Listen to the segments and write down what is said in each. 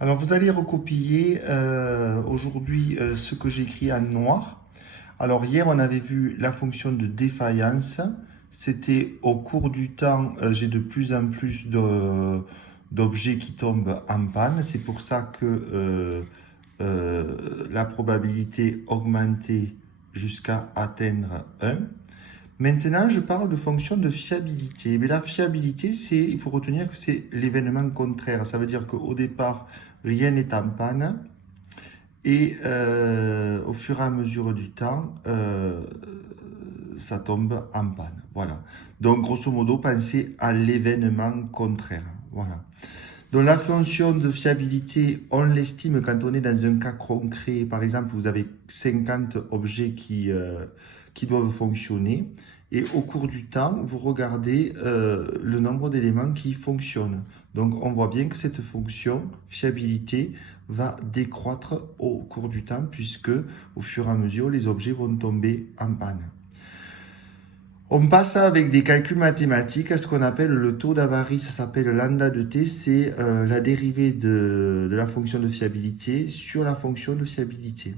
Alors, vous allez recopier aujourd'hui ce que j'ai écrit en noir. Alors, hier, on avait vu la fonction de défaillance. C'était au cours du temps, j'ai de plus en plus d'objets qui tombent en panne. C'est pour ça que la probabilité augmentait jusqu'à atteindre 1. Maintenant, je parle de fonction de fiabilité. Mais la fiabilité, il faut retenir que c'est l'événement contraire. Ça veut dire qu'au départ, rien n'est en panne. Et au fur et à mesure du temps, ça tombe en panne. Voilà. Donc, grosso modo, pensez à l'événement contraire. Voilà. Donc, la fonction de fiabilité, on l'estime quand on est dans un cas concret. Par exemple, vous avez 50 objets qui doivent fonctionner. Et au cours du temps, vous regardez le nombre d'éléments qui fonctionnent. Donc, on voit bien que cette fonction, fiabilité, va décroître au cours du temps puisque au fur et à mesure, les objets vont tomber en panne. On passe avec des calculs mathématiques à ce qu'on appelle le taux d'avarie. Ça s'appelle lambda de t. C'est la dérivée de la fonction de fiabilité sur la fonction de fiabilité.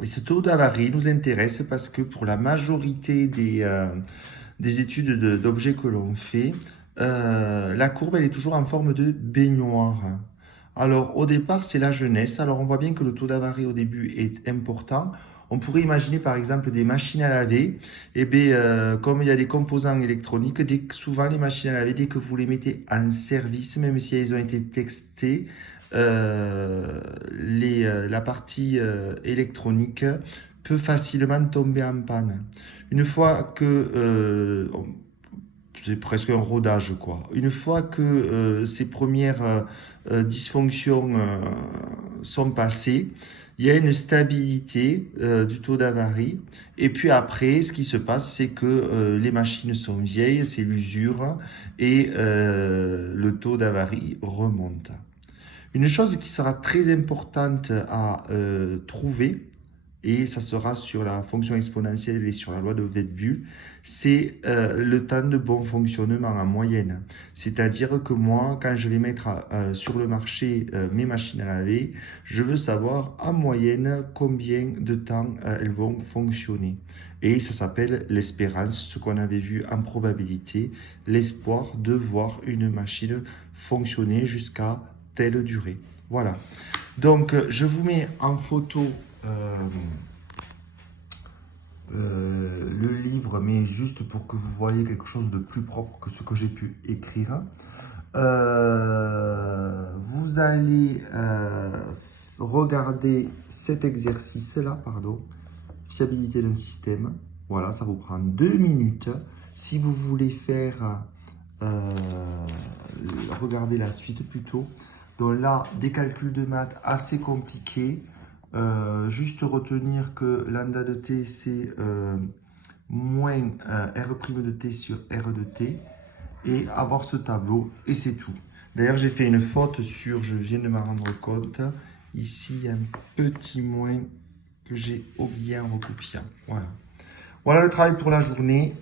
Et ce taux d'avarie nous intéresse parce que pour la majorité des études d'objets que l'on fait, la courbe elle est toujours en forme de baignoire. Alors au départ c'est la jeunesse, alors on voit bien que le taux d'avarie au début est important. On pourrait imaginer par exemple des machines à laver, et bien comme il y a des composants électroniques, souvent les machines à laver, dès que vous les mettez en service, même si elles ont été testées, la partie électronique peut facilement tomber en panne. Une fois que c'est presque un rodage quoi. Une fois que ces premières dysfonctions sont passées, il y a une stabilité du taux d'avarie. Et puis après, ce qui se passe, c'est que les machines sont vieilles, c'est l'usure, et le taux d'avarie remonte. Une chose qui sera très importante à trouver, et ça sera sur la fonction exponentielle et sur la loi de Watt-Bull, c'est le temps de bon fonctionnement en moyenne. C'est-à-dire que moi, quand je vais mettre sur le marché mes machines à laver, je veux savoir en moyenne combien de temps elles vont fonctionner. Et ça s'appelle l'espérance, ce qu'on avait vu en probabilité, l'espoir de voir une machine fonctionner jusqu'à telle durée. Voilà. Donc, je vous mets en photo le livre, mais juste pour que vous voyez quelque chose de plus propre que ce que j'ai pu écrire. Vous allez regarder cet exercice-là, pardon, fiabilité d'un système. Voilà, ça vous prend 2 minutes. Si vous voulez faire, regardez la suite plutôt. Donc là, des calculs de maths assez compliqués. Juste retenir que lambda de t, c'est moins R' de t sur R de t. Et avoir ce tableau, et c'est tout. D'ailleurs, j'ai fait une faute je viens de m'en rendre compte. Ici, il y a un petit moins que j'ai oublié en recopiant. Voilà. Voilà le travail pour la journée.